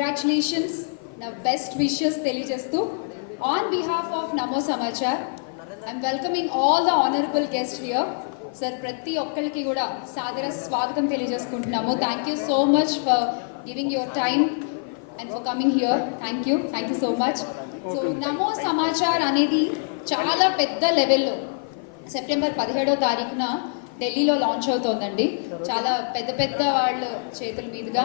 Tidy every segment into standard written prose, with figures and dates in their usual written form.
Congratulations, నా best wishes తెలియజేస్తూ on behalf of Namo Samachar I'm welcoming all the honourable guest here. Sir ప్రతి ఒక్కరికి కూడా సాదర స్వాగతం తెలియజేసుకుంటున్నాము. Thank you so much for giving your time and for coming here. Thank you so much. So Namo Samachar అనేది చాలా పెద్ద లెవెల్లో సెప్టెంబర్ 17వ తారీఖున ఢిల్లీలో లాంచ్ అవుతోందండి. చాలా పెద్ద వాళ్ళ చేతుల మీదుగా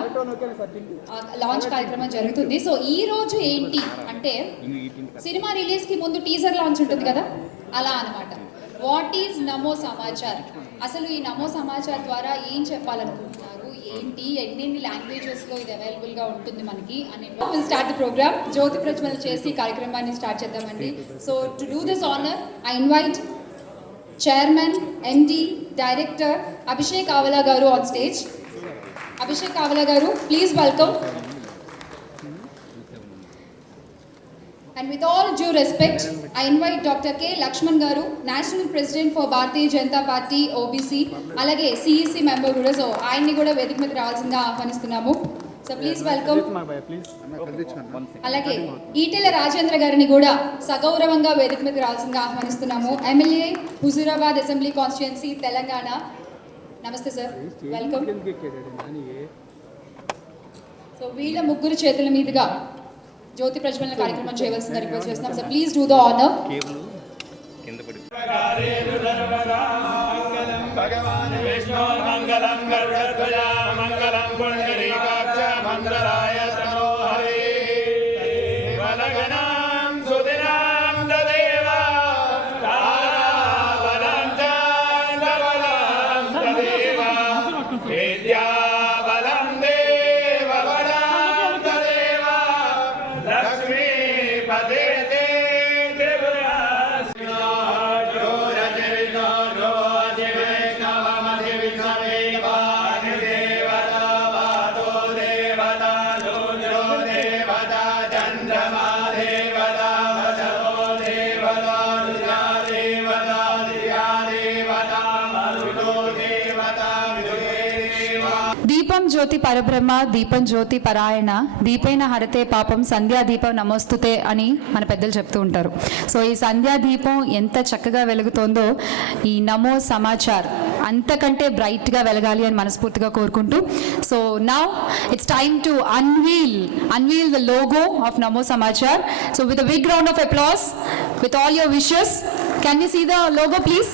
లాంచ్ కార్యక్రమం జరుగుతుంది. సో ఈ రోజు ఏంటి అంటే సినిమా రిలీజ్కి ముందు టీజర్ లాంచ్ ఉంటుంది కదా, అలా అనమాట. వాట్ ఈజ్ నమో సమాచార్, అసలు ఈ నమో సమాచార్ ద్వారా ఏం చెప్పాలనుకుంటున్నారు, ఏంటి, ఎన్ని లాంగ్వేజెస్లో ఇది అవైలబుల్గా ఉంటుంది మనకి అని విల్ స్టార్ట్ ది ప్రోగ్రామ్. జ్యోతి ప్రజ్వలన చేసి కార్యక్రమాన్ని స్టార్ట్ చేద్దామండి. So to do this honour I invite chairman, MD, director Abhishek Avala గారు ఆన్ స్టేజ్. అభిషేక్ ఆవలా గారు, please welcome. And with all due respect, I invite Dr. K. Lakshman garu, National President for Bharatiya Janata Party OBC, alage CEC member kuda. So ఆయన్ని కూడా వేదిక మీద రావాల్సిందిగా ఆహ్వానిస్తున్నాము. So please welcome. అలాగే ఈటెల రాజేంద్ర గారిని కూడా సగౌరవంగా వేదిక మీద రావాల్సిందిగా ఆహ్వానిస్తున్నాము. MLA Huzurabad assembly constituency Telangana. నమస్తే సార్, వెల్కమ్. సో వీళ్ళ ముగ్గురు చేతుల మీదుగా జ్యోతి ప్రజ్వలన కార్యక్రమం చేయవలసిందిగా రిక్వెస్ట్ చేస్తున్నాం. Sir please do the honour. భగవాన్ విష్ణు మంగళం గరుడధ్వజ మంగళం పుండరీకాక్ష మంగళాయ తనో హరే వనగణం సుదినాం తదేవ తారావరం చంద్రబలం తదేవ విద్యాబలం దేవబలం తదేవ లక్ష్మీపదే దీపం జ్యోతి పరబ్రహ్మ, దీపం జ్యోతి పరాయణ, దీపైన హరతే పాపం, సంధ్యా దీపం నమోస్తుతే అని మన పెద్దలు చెప్తూ ఉంటారు. సో ఈ సంధ్యా దీపం ఎంత చక్కగా వెలుగుతోందో ఈ నమో సమాచార్ అంతకంటే బ్రైట్గా వెలగాలి అని మనస్ఫూర్తిగా కోరుకుంటూ, so now it's time to unveil the logo of Namo Samachar. So with a big round of applause, with all your wishes, can we see the logo please?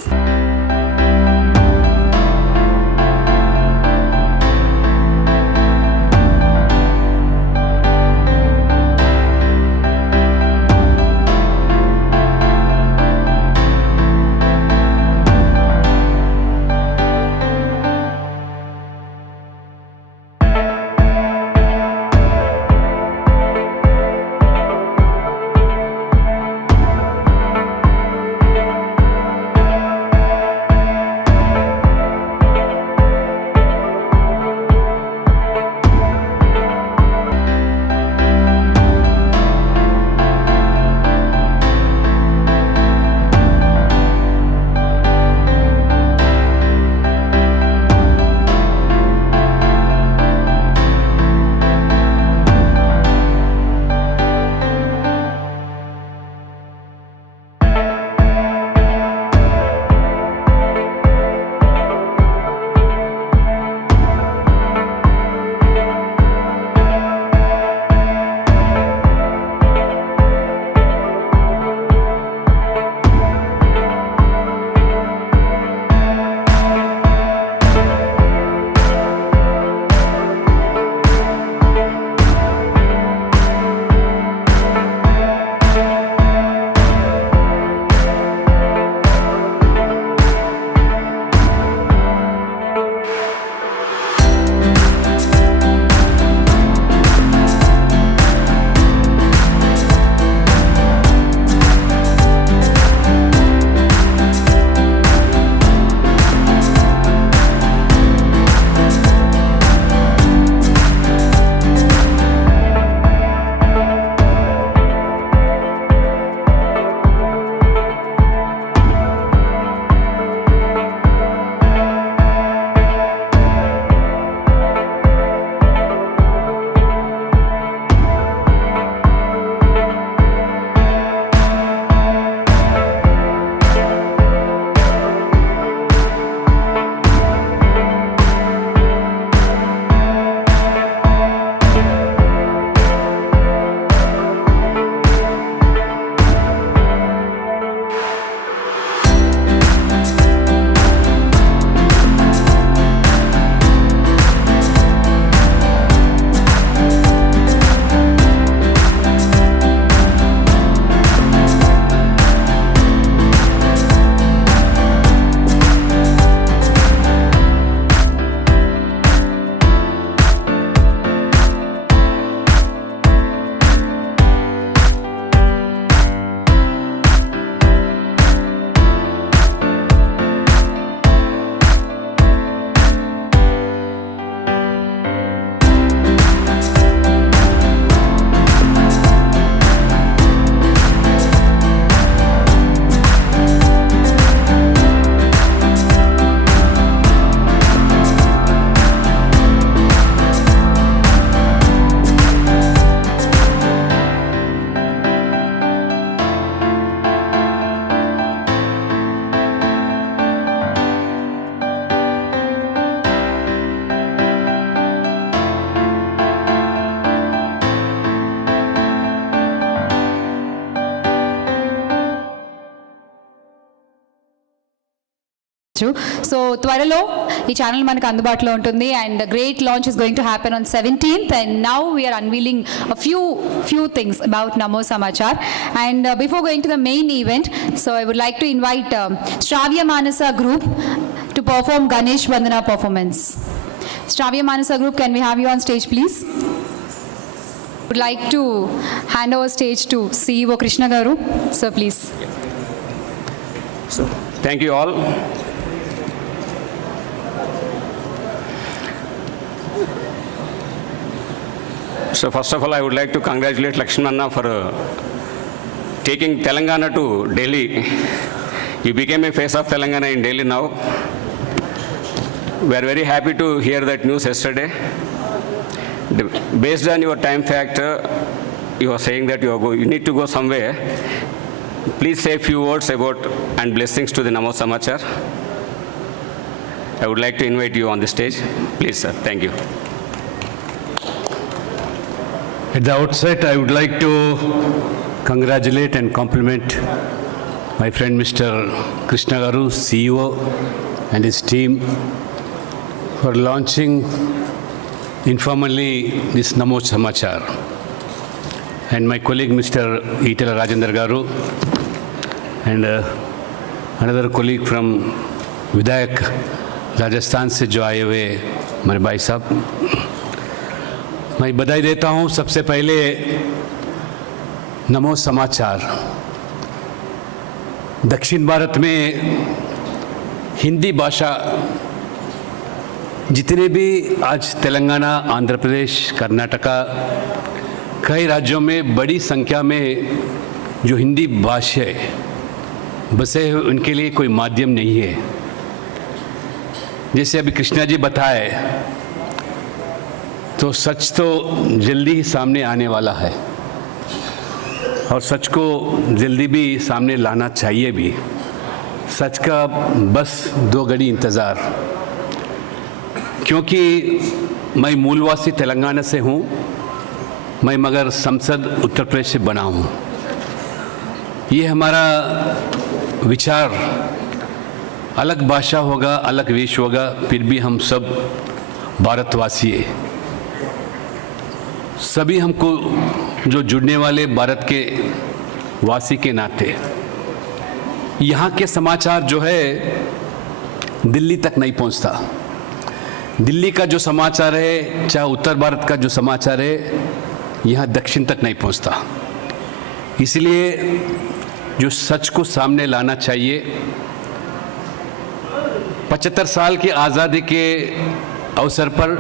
చేయొచ్చు. సో త్వరలో ఈ ఛానల్ మనకు అందుబాటులో ఉంటుంది and great launch is going to happen on 17th and now we're unveiling a few things about Namo Samachar. And before going to the main event, so I would like to invite Shravya Manasa Group to perform Ganesh Vandana performance. Shravya Manasa Group, can we have you on stage please? Would like to hand over stage to CEO Krishna Garu. Sir, please. So, thank you all. So first of all, I would like to congratulate Lakshmanna for taking Telangana to Delhi. You became a face of Telangana in Delhi now. We are very happy to hear that news yesterday. Based on your time factor, you are saying that you need to go somewhere. Please say a few words about and blessings to the Namo Samachar. I would like to invite you on the stage. Please, sir. Thank you. At the outset, I would like to congratulate and compliment my friend Mr. Krishna Garu, CEO, and his team for launching informally this Namo Samachar. And my colleague Mr. Itala Rajendra Garu and another colleague from Vidayak, Rajasthan से जो आए हुए हमारे भाई साहब, मैं बधाई देता हूँ. सबसे पहले नमो समाचार. दक्षिण भारत में हिंदी भाषा जितने भी आज तेलंगाना, आंध्र प्रदेश, कर्नाटका, कई राज्यों में बड़ी संख्या में जो हिंदी भाषा बसे हैं उनके लिए कोई माध्यम नहीं है. जैसे अभी कृष्णा जी बताए तो सच तो जल्दी ही सामने आने वाला है और सच को जल्दी भी सामने लाना चाहिए भी. सच का बस 2 घड़ी इंतज़ार. क्योंकि मैं मूलवासी तेलंगाना से हूँ, मैं मगर संसद उत्तर प्रदेश से बना हूँ. ये हमारा विचार अलग भाषा होगा, अलग वेश होगा, फिर भी हम सब भारतवासी हैं. सभी हमको जो जुड़ने वाले भारत के वासी के नाते यहाँ के समाचार जो है दिल्ली तक नहीं पहुँचता. दिल्ली का जो समाचार है, चाहे उत्तर भारत का जो समाचार है, यहाँ दक्षिण तक नहीं पहुँचता. इसलिए जो सच को सामने लाना चाहिए. 75 साल की आज़ादी के अवसर पर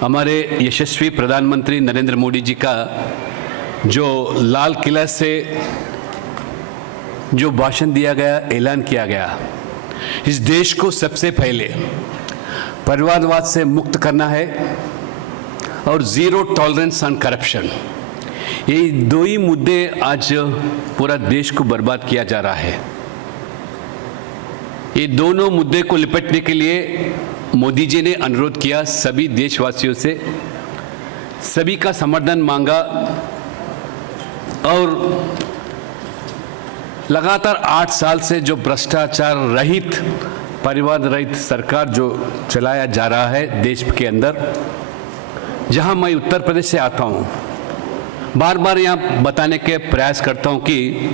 हमारे यशस्वी प्रधानमंत्री नरेंद्र मोदी जी का जो लाल किला से जो भाषण दिया गया, ऐलान किया गया, इस देश को सबसे पहले परिवारवाद से मुक्त करना है और ज़ीरो टॉलरेंस ऑन करप्शन. ये 2 ही मुद्दे आज पूरा देश को बर्बाद किया जा रहा है. ये दोनों मुद्दे को निपटने के लिए मोदी जी ने अनुरोध किया सभी देशवासियों से, सभी का समर्थन मांगा और लगातार 8 साल से जो भ्रष्टाचार रहित, परिवार रहित सरकार जो चलाया जा रहा है देश के अंदर, जहां मैं उत्तर प्रदेश से आता हूं, बार बार यहाँ बताने के प्रयास करता हूं कि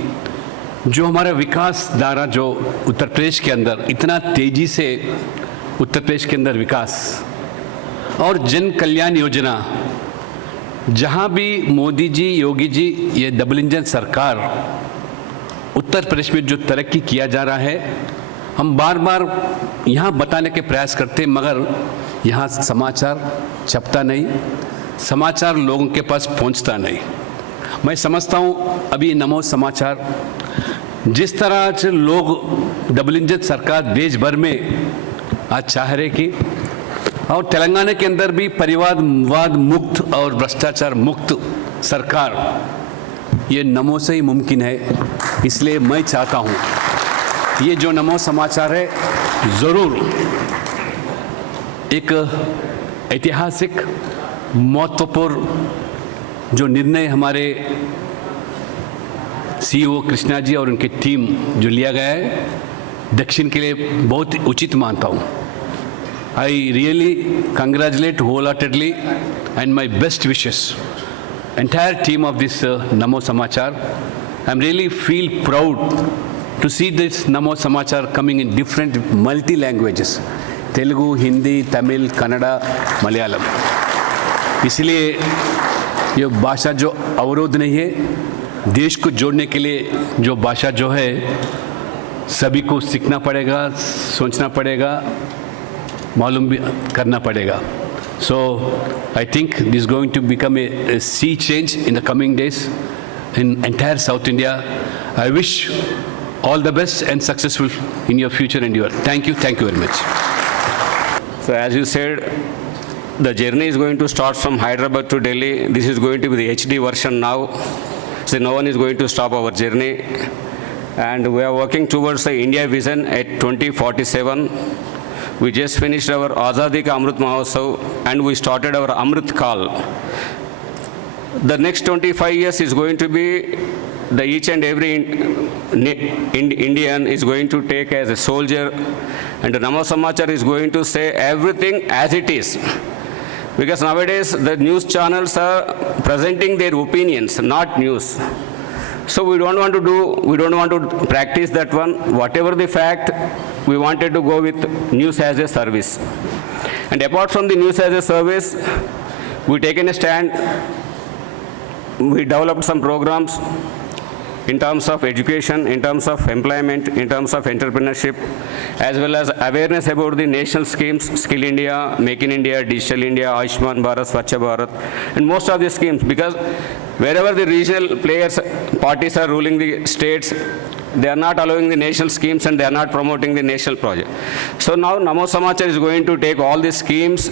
जो हमारा विकास धारा जो उत्तर प्रदेश के अंदर इतना तेजी से उत्तर प्रदेश के अंदर विकास और जन कल्याण योजना, जहाँ भी मोदी जी, योगी जी, ये डबल इंजन सरकार उत्तर प्रदेश में जो तरक्की किया जा रहा है, हम बार बार यहाँ बताने के प्रयास करते हैं, मगर यहाँ समाचार छपता नहीं, समाचार लोगों के पास पहुँचता नहीं. मैं समझता हूँ अभी नमो समाचार जिस तरह से लोग डबल इंजन सरकार देश भर में आज चाह रहे कि और तेलंगाना के अंदर भी परिवारवाद मुक्त और भ्रष्टाचार मुक्त सरकार, ये नमो से ही मुमकिन है. इसलिए मैं चाहता हूँ ये जो नमो समाचार है ज़रूर एक ऐतिहासिक महत्वपूर्ण जो निर्णय हमारे सीईओ कृष्णा जी और उनकी टीम जो लिया गया है, दक्षिण के लिए बहुत उचित मानता हूँ. I really congratulate wholeheartedly and my best wishes entire team of this Namo Samachar. I'm really feel proud to see this Namo Samachar coming in different multi languages, Telugu, Hindi, Tamil, Kannada, Malayalam. इसलिए ये भाषा जो अवरोध नहीं है, देश को जोड़ने के लिए जो भाषा जो है सभी को सीखना पड़ेगा, सोचना पड़ेगा, मालूम भी करना पड़ेगा. So I think this is going to become a sea change in the coming days in entire South India. I wish all the best and successful in your future endeavor. Thank you very much. So as you said, the journey is going to start from Hyderabad to Delhi. This is going to be the HD version now. So no one is going to stop our journey. And we are working towards the India vision at 2047. We just finished our Azadi Ka Amrit Mahotsav and we started our Amrit Kal. The next 25 years is going to be the each and every Indian is going to take as a soldier, and the Namo Samachar is going to say everything as it is. Because nowadays the news channels are presenting their opinions, not news. So we don't want to practice that one. Whatever the fact, we wanted to go with news as a service. And apart from the news as a service, we taken a stand. We developed some programs in terms of education, in terms of employment, in terms of entrepreneurship, as well as awareness about the national schemes, Skill India, Make in India, Digital India, Ayushman Bharat, Swachh Bharat, and most of the schemes, because wherever the regional players, parties are ruling the states, they are not allowing the national schemes and they are not promoting the national project. So now Namo Samachar is going to take all these schemes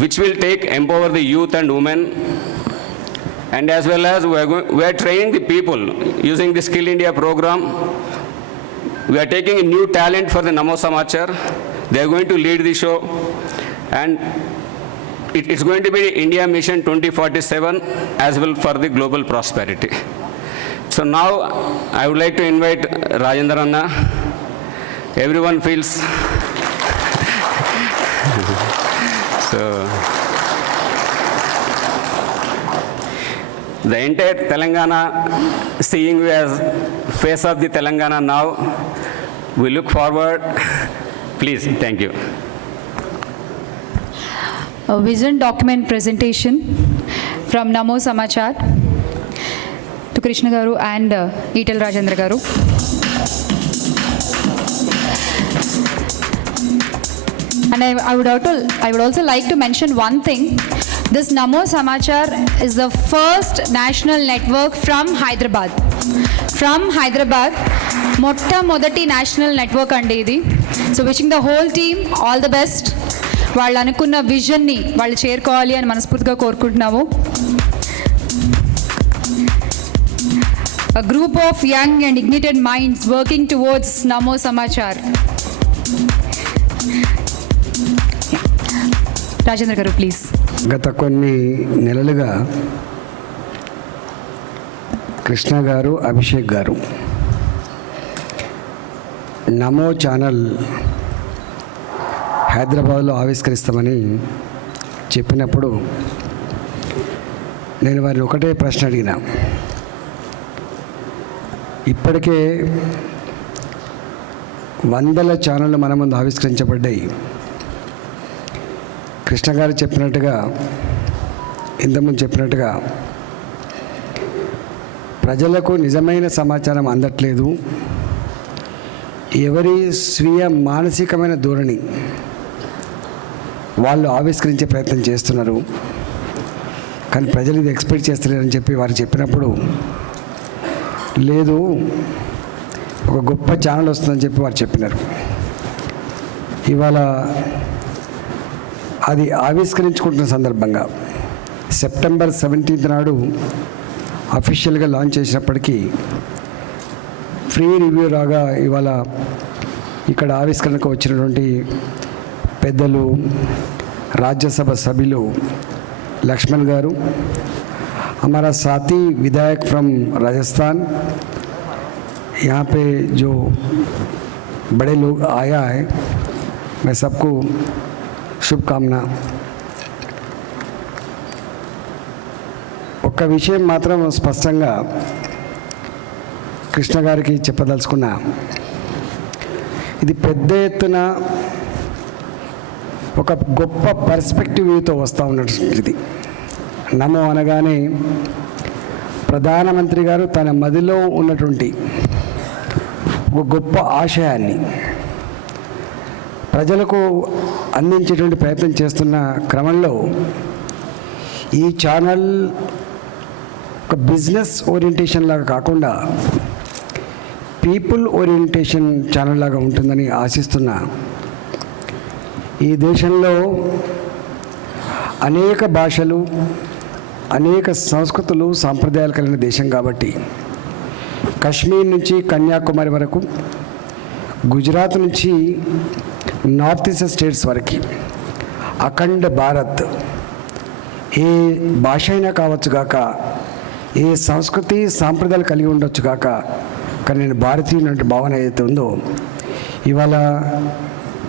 which will empower the youth and women, and as well as we are training the people using the Skill India program. We are taking a new talent for the Namo Samachar. They are going to lead the show, and it is going to be India Mission 2047 as well for the global prosperity. So now I would like to invite Rajendra Anna. Everyone feels so. The entire Telangana, seeing you as face of the Telangana now, we look forward. Please, thank you. A vision document presentation from Namo Samachar to Krishna Garu and Etal Rajendra Garu. And I would also like to mention one thing. This Namo Samachar is the first national network from Hyderabad. From Hyderabad, మొట్టమొదటి national network అండి ఇది. So wishing the whole team all the best. వాళ్ళు అనుకున్న విజన్ని వాళ్ళు చేరుకోవాలి అని మనస్ఫూర్తిగా కోరుకుంటున్నాము. A group of young and ignited minds working towards Namo Samachar. Rajendra Garu, please. గత కొన్ని నెలలుగా కృష్ణ గారు, అభిషేక్ గారు నమో ఛానల్ హైదరాబాద్లో ఆవిష్కరిస్తామని చెప్పినప్పుడు నేను వారిని ఒకటే ప్రశ్న అడిగిన. ఇప్పటికే వందల ఛానళ్ళు మన ముందు ఆవిష్కరించబడ్డాయి. కృష్ణ గారు చెప్పినట్టుగా, ఇంతకుముందు చెప్పినట్టుగా ప్రజలకు నిజమైన సమాచారం అందట్లేదు. ఎవరి స్వీయ మానసికమైన ధోరణి వాళ్ళు ఆవిష్కరించే ప్రయత్నం చేస్తున్నారు, కానీ ప్రజలు ఇది ఎక్స్పెక్ట్ చేస్తలేరని చెప్పి వారు చెప్పినప్పుడు, లేదు ఒక గొప్ప ఛానల్ వస్తుందని చెప్పి వారు చెప్పినారు. ఇవాళ అది ఆవిష్కరించుకుంటున్న సందర్భంగా సెప్టెంబర్ 17th నాడు అఫీషియల్గా లాంచ్ చేసినప్పటికీ ఫ్రీ రివ్యూ రాగా ఇవాళ ఇక్కడ ఆవిష్కరణకు వచ్చినటువంటి పెద్దలు, రాజ్యసభ సభ్యులు లక్ష్మణ్ గారు, हमारा साथी विधायक फ्रॉम राजस्थान यहाँ पे जो बड़े लोग आया है, मैं सबको शुभकामना. ఒక్క విషయం మాత్రం స్పష్టంగా కృష్ణ గారికి చెప్పదలుచుకున్నా. ఇది పెద్ద ఎత్తున ఒక గొప్ప పర్స్పెక్టివ్తో వస్తూ ఉన్నటువంటిది. నమో అనగానే ప్రధానమంత్రి గారు తన మదిలో ఉన్నటువంటి ఒక గొప్ప ఆశయాన్ని ప్రజలకు అందించేటువంటి ప్రయత్నం చేస్తున్న క్రమంలో ఈ ఛానల్ ఒక బిజినెస్ ఓరియంటేషన్ లాగా కాకుండా పీపుల్ ఓరియంటేషన్ ఛానల్ లాగా ఉంటుందని ఆశిస్తున్నా. ఈ దేశంలో అనేక భాషలు, అనేక సంస్కృతులు, సాంప్రదాయాలు కలిగిన దేశం కాబట్టి కశ్మీర్ నుంచి కన్యాకుమారి వరకు, గుజరాత్ నుంచి నార్త్ ఈస్ట్ స్టేట్స్ వరకు అఖండ భారత్ ఏ భాష అయినా కావచ్చు గాక, ఏ సంస్కృతి సాంప్రదాయాలు కలిగి ఉండొచ్చు గాక, కానీ నేను భారతీయుని భావన ఏదైతే ఉందో, ఇవాళ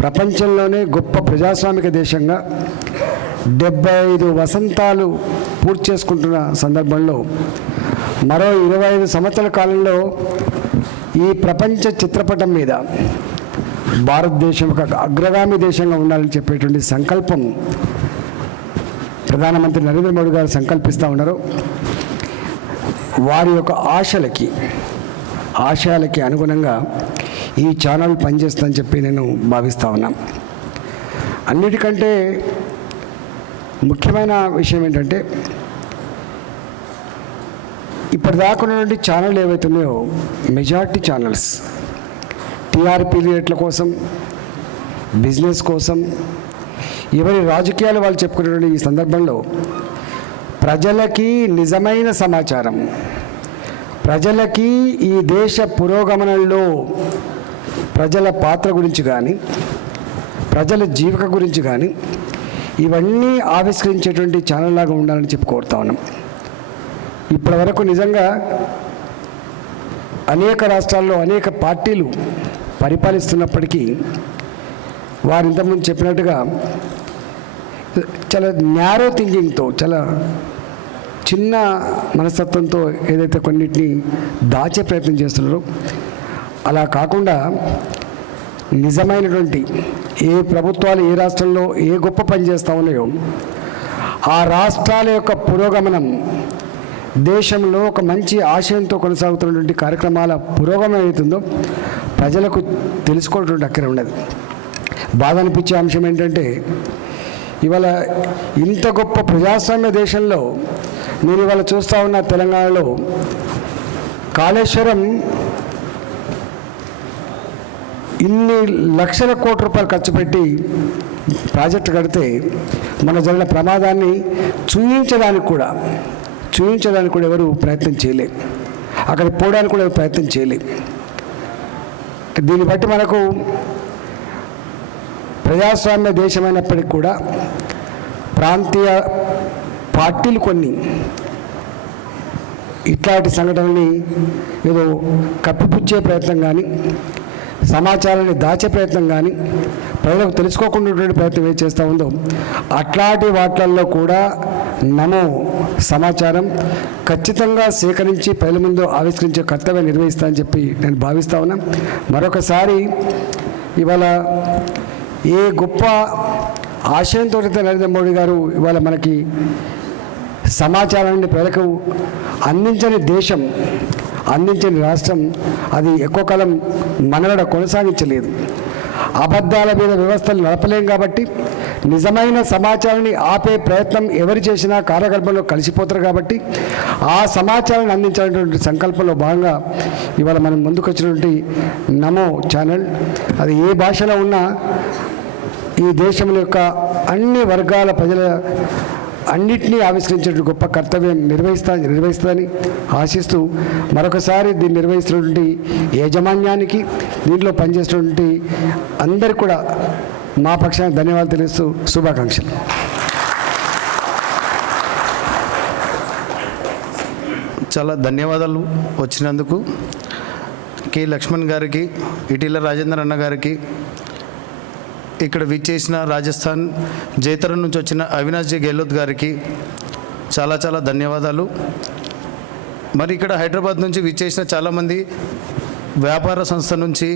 ప్రపంచంలోనే గొప్ప ప్రజాస్వామిక దేశంగా 75 వసంతాలు పూర్తి చేసుకుంటున్న సందర్భంలో మరో 25 సంవత్సరాల కాలంలో ఈ ప్రపంచ చిత్రపటం మీద భారతదేశం ఒక అగ్రగామి దేశంగా ఉండాలని చెప్పేటువంటి సంకల్పం ప్రధానమంత్రి నరేంద్ర మోడీ గారు సంకల్పిస్తూ ఉన్నారు. వారి యొక్క ఆశయాలకి అనుగుణంగా ఈ ఛానల్ పనిచేస్తుందని చెప్పి నేను భావిస్తూ ఉన్నాను. అన్నిటికంటే ముఖ్యమైన విషయం ఏంటంటే, ఇప్పటిదాకా ఉన్నటువంటి ఛానల్ ఏవైతున్నాయో మెజారిటీ ఛానల్స్ టీఆర్పీ రేట్ల కోసం, బిజినెస్ కోసం, ఎవరి రాజకీయాలు వాళ్ళు చెప్పుకునేటువంటి ఈ సందర్భంలో ప్రజలకి నిజమైన సమాచారం, ప్రజలకి ఈ దేశ పురోగమనంలో ప్రజల పాత్ర గురించి కానీ, ప్రజల జీవిక గురించి కానీ ఇవన్నీ ఆవిష్కరించేటువంటి ఛానల్ లాగా ఉండాలని చెప్పి కోరుతా ఉన్నాం. ఇప్పటి వరకు నిజంగా అనేక రాష్ట్రాల్లో అనేక పార్టీలు పరిపాలిస్తున్నప్పటికీ వారు ఇంతకుముందు చెప్పినట్టుగా చాలా న్యారో థింకింగ్తో, చాలా చిన్న మనస్తత్వంతో ఏదైతే కొన్నిటిని దాచే ప్రయత్నం చేస్తున్నారో అలా కాకుండా నిజమైనటువంటి ఏ ప్రభుత్వాలు ఏ రాష్ట్రంలో ఏ గొప్ప పని చేస్తూ ఉన్నాయో ఆ రాష్ట్రాల యొక్క పురోగమనం, దేశంలో ఒక మంచి ఆశయంతో కొనసాగుతున్నటువంటి కార్యక్రమాల పురోగమనం అవుతుందో ప్రజలకు తెలుసుకోవటువంటి అక్కర ఉండదు. బాధ అనిపించే అంశం ఏంటంటే, ఇవాళ ఇంత గొప్ప ప్రజాస్వామ్య దేశంలో నేను ఇవాళ చూస్తూ ఉన్న తెలంగాణలో కాళేశ్వరం ఇన్ని లక్షల కోట్ల రూపాయలు ఖర్చు పెట్టి ప్రాజెక్టు కడితే మన జరిగిన ప్రమాదాన్ని చూయించడానికి కూడా ఎవరు ప్రయత్నం చేయలేదు. అక్కడ పోవడానికి కూడా ఎవరు ప్రయత్నం చేయలేదు. దీన్ని బట్టి మనకు ప్రజాస్వామ్య దేశమైనప్పటికీ కూడా ప్రాంతీయ పార్టీలు కొన్ని ఇట్లాంటి సంఘటనల్ని ఏదో కప్పిపుచ్చే ప్రయత్నం కానీ, సమాచారాన్ని దాచే ప్రయత్నం కానీ, ప్రజలకు తెలుసుకోకుండా ప్రయత్నం ఏం చేస్తూ ఉందో అట్లాంటి వాటిల్లో కూడా నమో సమాచారం ఖచ్చితంగా సేకరించి ప్రజల ముందు ఆవిష్కరించే కర్తవ్యం నిర్వహిస్తానని చెప్పి నేను భావిస్తా ఉన్నా. మరొకసారి ఇవాళ ఏ గొప్ప ఆశయంతో నరేంద్ర మోడీ గారు ఇవాళ మనకి సమాచారాన్ని ప్రజలకు అందించని దేశం, అందించని రాష్ట్రం అది ఎక్కువ కాలం మనుగడ కొనసాగించలేదు. అబద్ధాల మీద వ్యవస్థలు నడపలేం కాబట్టి నిజమైన సమాచారాన్ని ఆపే ప్రయత్నం ఎవరు చేసినా కార్యకల్పంలో కలిసిపోతారు కాబట్టి ఆ సమాచారాన్ని అందించాలనేటువంటి సంకల్పంలో భాగంగా ఇవాళ మనం ముందుకొచ్చినటువంటి నమో ఛానల్ అది ఏ భాషలో ఉన్నా ఈ దేశంలో యొక్క అన్ని వర్గాల ప్రజల అన్నిటినీ ఆవిష్కరించే గొప్ప కర్తవ్యం నిర్వహిస్తుందని ఆశిస్తూ మరొకసారి దీన్ని నిర్వహిస్తున్నటువంటి యాజమాన్యానికి, దీంట్లో పనిచేస్తున్నటువంటి అందరికీ కూడా మా పక్షాన ధన్యవాదాలు తెలుస్తూ శుభాకాంక్షలు. చాలా ధన్యవాదాలు వచ్చినందుకు. కె లక్ష్మణ్ గారికి, ఇటీల రాజేందర్ అన్న గారికి, ఇక్కడ విచ్చేసిన రాజస్థాన్ జైతరణ నుంచి వచ్చిన అవినాష్ జీ గెహ్లోత్ గారికి చాలా చాలా ధన్యవాదాలు. మరి ఇక్కడ హైదరాబాద్ నుంచి విచ్చేసిన చాలామంది వ్యాపార సంస్థ నుంచి,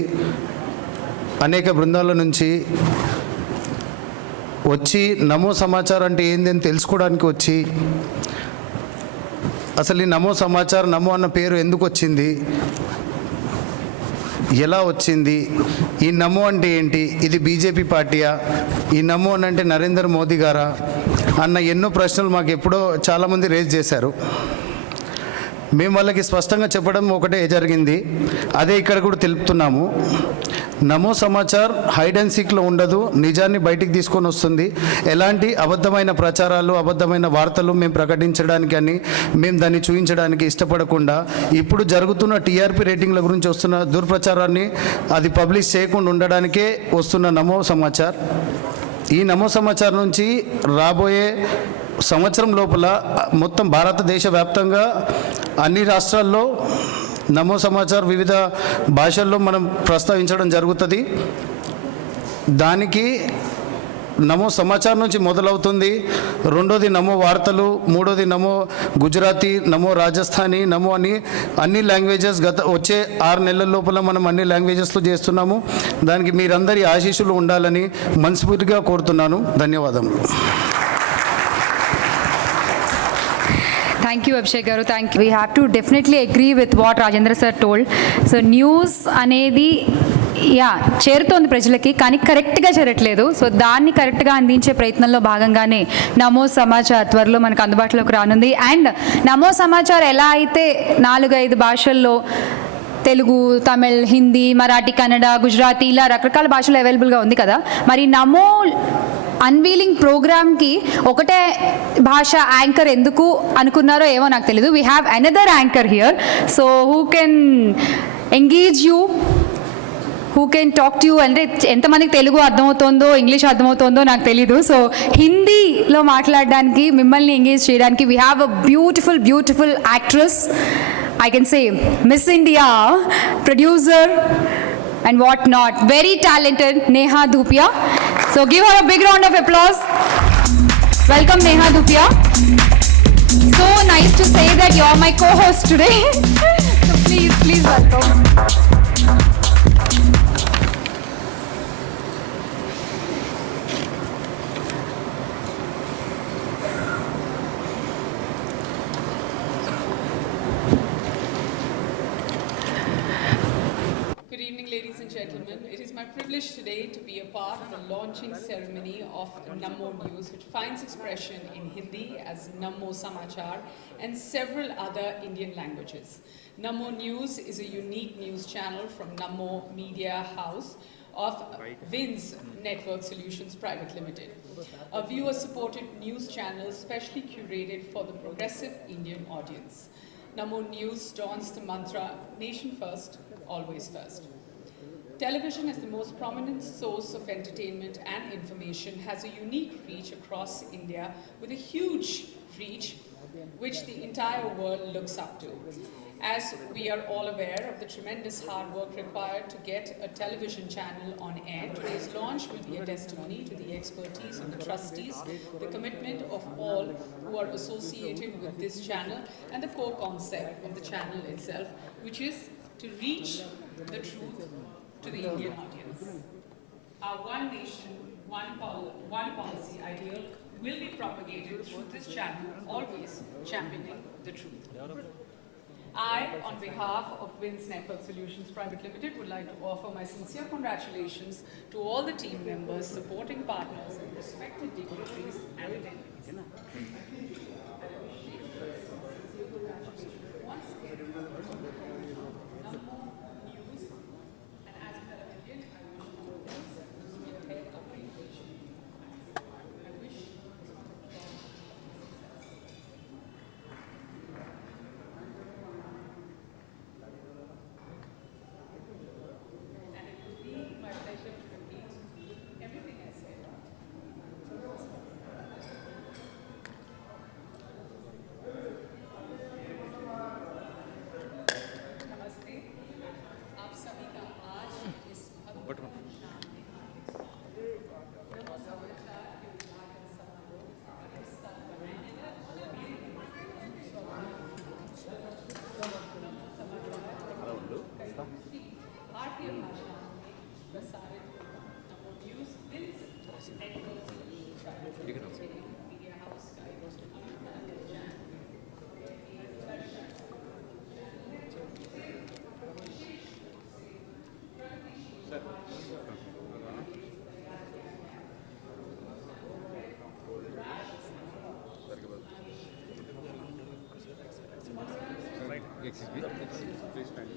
అనేక బృందాల నుంచి వచ్చి నమో సమాచారం అంటే ఏంది అని తెలుసుకోవడానికి వచ్చి, అసలు ఈ నమో సమాచారం, నమో అన్న పేరు ఎందుకు వచ్చింది, ఎలా వచ్చింది, ఈ నమో అంటే ఏంటి, ఇది బీజేపీ పార్టీయా, ఈ నమో అని అంటే నరేంద్ర మోదీ గారా అన్న ఎన్నో ప్రశ్నలు మాకు ఎప్పుడో చాలామంది రేజ్ చేశారు. మేము వాళ్ళకి స్పష్టంగా చెప్పడం ఒకటే జరిగింది, అదే ఇక్కడ కూడా తెలుపుతున్నాము. నమో సమాచార్ హైడ్ అండ్ సీక్లో ఉండదు, నిజాన్ని బయటికి తీసుకొని వస్తుంది. ఎలాంటి అబద్ధమైన ప్రచారాలు, అబద్ధమైన వార్తలు మేము ప్రకటించడానికి అని, మేము దాన్ని చూపించడానికి ఇష్టపడకుండా, ఇప్పుడు జరుగుతున్న టీఆర్పీ రేటింగ్ల గురించి వస్తున్న దుర్ప్రచారాన్ని అది పబ్లిష్ చేయకుండా ఉండడానికే వస్తున్న నమో సమాచార్. ఈ నమో సమాచారం నుంచి రాబోయే సంవత్సరం లోపల మొత్తం భారతదేశ వ్యాప్తంగా అన్ని రాష్ట్రాల్లో నమో సమాచార్ వివిధ భాషల్లో మనం ప్రస్తావించడం జరుగుతుంది. దానికి నమో సమాచారం నుంచి మొదలవుతుంది. రెండోది నమో వార్తలు, మూడోది నమో గుజరాతీ, నమో రాజస్థానీ, నమో అని అన్ని లాంగ్వేజెస్ వచ్చే 6 నెలల లోపల మనం అన్ని లాంగ్వేజెస్లో చేస్తున్నాము. దానికి మీరందరి ఆశీస్సులు ఉండాలని మనస్ఫూర్తిగా కోరుతున్నాను. ధన్యవాదములు. థ్యాంక్ యూ అభిషేక్ గారు, thank you. We have to definitely agree with what Rajendra sir told. So news అనేది చేరుతోంది ప్రజలకి, కానీ కరెక్ట్గా చేరట్లేదు. సో దాన్ని కరెక్ట్గా అందించే ప్రయత్నంలో భాగంగానే నమో సమాచార్ త్వరలో మనకు అందుబాటులోకి రానుంది. అండ్ నమో సమాచార్ ఎలా అయితే 4-5 భాషల్లో, తెలుగు, తమిళ్, హిందీ, మరాఠీ, కన్నడ, గుజరాతీ, ఇలా రకరకాల భాషలు అవైలబుల్గా ఉంది కదా, మరి నమో అన్వీలింగ్ ప్రోగ్రామ్కి ఒకటే భాష యాంకర్ ఎందుకు అనుకున్నారో ఏమో నాకు తెలీదు. We have another anchor here, so who can engage you, who can talk to you. అంటే ఎంతమందికి తెలుగు అర్థమవుతుందో, ఇంగ్లీష్ అర్థమవుతుందో నాకు తెలీదు. సో హిందీలో మాట్లాడడానికి, మిమ్మల్ని ఎంగేజ్ చేయడానికి we have a beautiful actress, I can say Miss India, producer and what not, very talented Neha Dhupia. So give her a big round of applause. Welcome Neha Dhupia. So nice to say that you're my co-host today. So please welcome. Good evening, ladies and gentlemen. It is my privilege today to be a part of the launching ceremony of Namo News, which finds expression in Hindi as Namo Samachar and several other Indian languages. Namo News is a unique news channel from Namo Media House of WINS Network Solutions Private Limited, a viewer-supported news channel specially curated for the progressive Indian audience. Namo News dons the mantra, nation first, always first. Television, as the most prominent source of entertainment and information, has a unique reach across India with a huge reach which the entire world looks up to. As we are all aware of the tremendous hard work required to get a television channel on air, today's launch will be a testimony to the expertise of the trustees, the commitment of all who are associated with this channel, and the core concept of the channel itself, which is to reach the truth to the Indian audience. Our one nation, one policy ideal will be propagated through this channel, always championing the truth. I, on behalf of WINS Network Solutions Private Limited, would like to offer my sincere congratulations to all the team members, supporting partners, and respected dignitaries and attendees.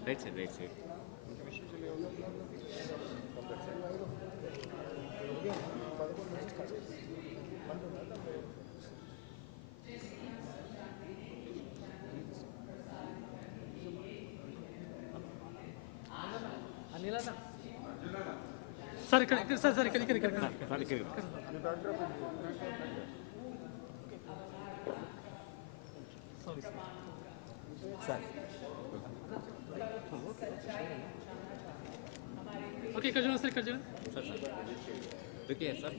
Right side. Sir ఇక్కడ okay ఇక్కడ చూడండి sir ఇక్కడ చూడండి Okay, sir.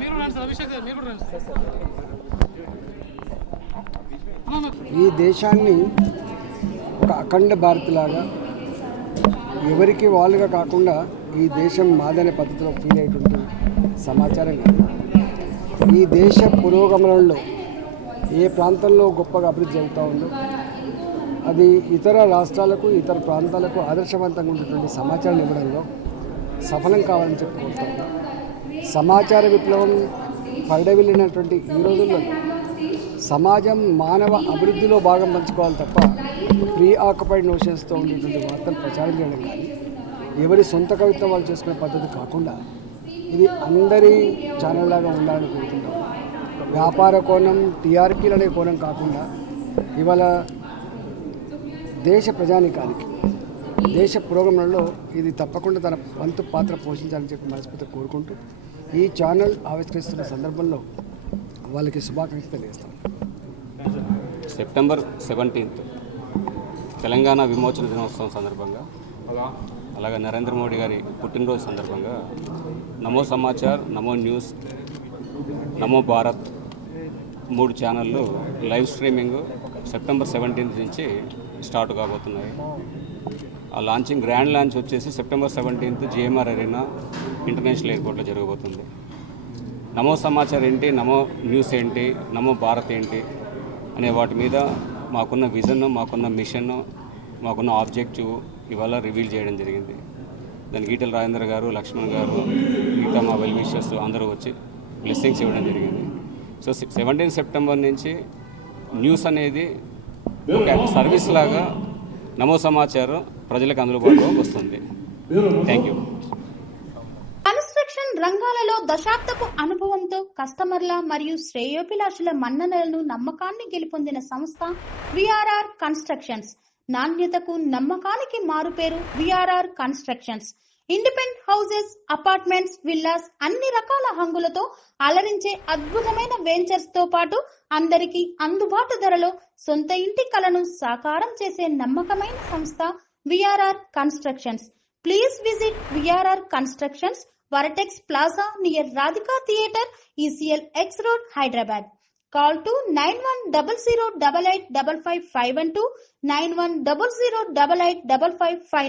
మీరు రండి sir Abhishek sir మీరు కూడా రండి ఈ దేశాన్ని ఒక అఖండ భారత్లాగా ఎవరికి వాళ్ళుగా కాకుండా ఈ దేశం మాదనే పద్ధతిలో ఫీల్ అయ్యేటువంటి సమాచారం కాదు. ఈ దేశ పురోగమనంలో ఏ ప్రాంతంలో గొప్పగా అభివృద్ధి జరుగుతూ ఉందో అది ఇతర రాష్ట్రాలకు ఇతర ప్రాంతాలకు ఆదర్శవంతంగా ఉన్నటువంటి సమాచారం ఇవ్వడంలో సఫలం కావాలని చెప్పుకుంటాం. సమాచార విప్లవం పరడవిల్లినటువంటి ఈ రోజుల్లో సమాజం మానవ అభివృద్ధిలో భాగం పంచుకోవాలి తప్ప ప్రీ ఆక్యుపైడ్ నోషన్స్తో ఉండేటువంటి వార్తలు ప్రచారం చేయడం కానీ ఎవరి సొంత కవిత్వం వాళ్ళు చేసుకునే పద్ధతి కాకుండా ఇది అందరి ఛానల్ లాగా ఉండాలని కోరుకుంటాం. వ్యాపార కోణం టీఆర్పీలు అనే కోణం కాకుండా ఇవాళ దేశ ప్రజానీకానికి దేశ పురోగమనంలో ఇది తప్పకుండా తన వంతు పాత్ర పోషించాలని చెప్పి మనస్ఫూర్తిగా కోరుకుంటూ ఈ ఛానల్ ఆవిష్కరిస్తున్న సందర్భంలో వాళ్ళకి శుభాకాంక్షలు తెలియజేస్తాం. సెప్టెంబర్ 17th తెలంగాణ విమోచన దినోత్సవం సందర్భంగా అలాగే నరేంద్ర మోడీ గారి పుట్టినరోజు సందర్భంగా నమో సమాచార్, నమో న్యూస్, నమో భారత్ 3 ఛానళ్ళు లైవ్ స్ట్రీమింగ్ సెప్టెంబర్ 17th నుంచి స్టార్ట్ కాబోతున్నాయి. ఆ లాంచింగ్ గ్రాండ్ లాంచ్ వచ్చేసి September 17th GMR Arena International ఎయిర్పోర్ట్లో జరగబోతుంది. నమో సమాచార్ ఏంటి, నమో న్యూస్ ఏంటి, నమో భారత్ ఏంటి అనే వాటి మీద మాకున్న విజన్, మాకున్న మిషన్, మాకున్న ఆబ్జెక్టివ్ ఇవాళ రివీల్ చేయడం జరిగింది. దానికి ఈటెల రాజేంద్ర గారు, లక్ష్మణ్ గారు, మిగతా మా వెల్ విషర్స్ అందరూ వచ్చి బ్లెస్సింగ్స్ ఇవ్వడం జరిగింది. సో 17 సెప్టెంబర్ నుంచి న్యూస్ అనేది ఒక సర్వీస్ లాగా నమో సమాచారం ప్రజలకు అందుబాటులోకి వస్తుంది. Thank you. కన్స్ట్రక్షన్ రంగాలలో దశాబ్దపు అనుభవంతో కస్టమర్ల మరియు శ్రేయోభిలాషుల మన్ననలను నమ్మకాన్ని గెలుపొందిన సంస్థ విఆర్ఆర్ కన్స్ట్రక్షన్స్. నాణ్యతకు నమ్మకానికి మారుపేరు VRR constructions. Independent houses, apartments, villas అన్ని రకాల హంగులతో అలరించే అద్భుతమైన వెంచర్స్ తో పాటు అందరికీ అందుబాటు ధరలో సొంత ఇంటి కలను సాకారం చేసే నమ్మకమైన సంస్థ VRR constructions. Please visit VRR constructions, Varatex Plaza near Radhika Theatre, ECL X Road, Hyderabad. Call to 910088555512, 9100885555.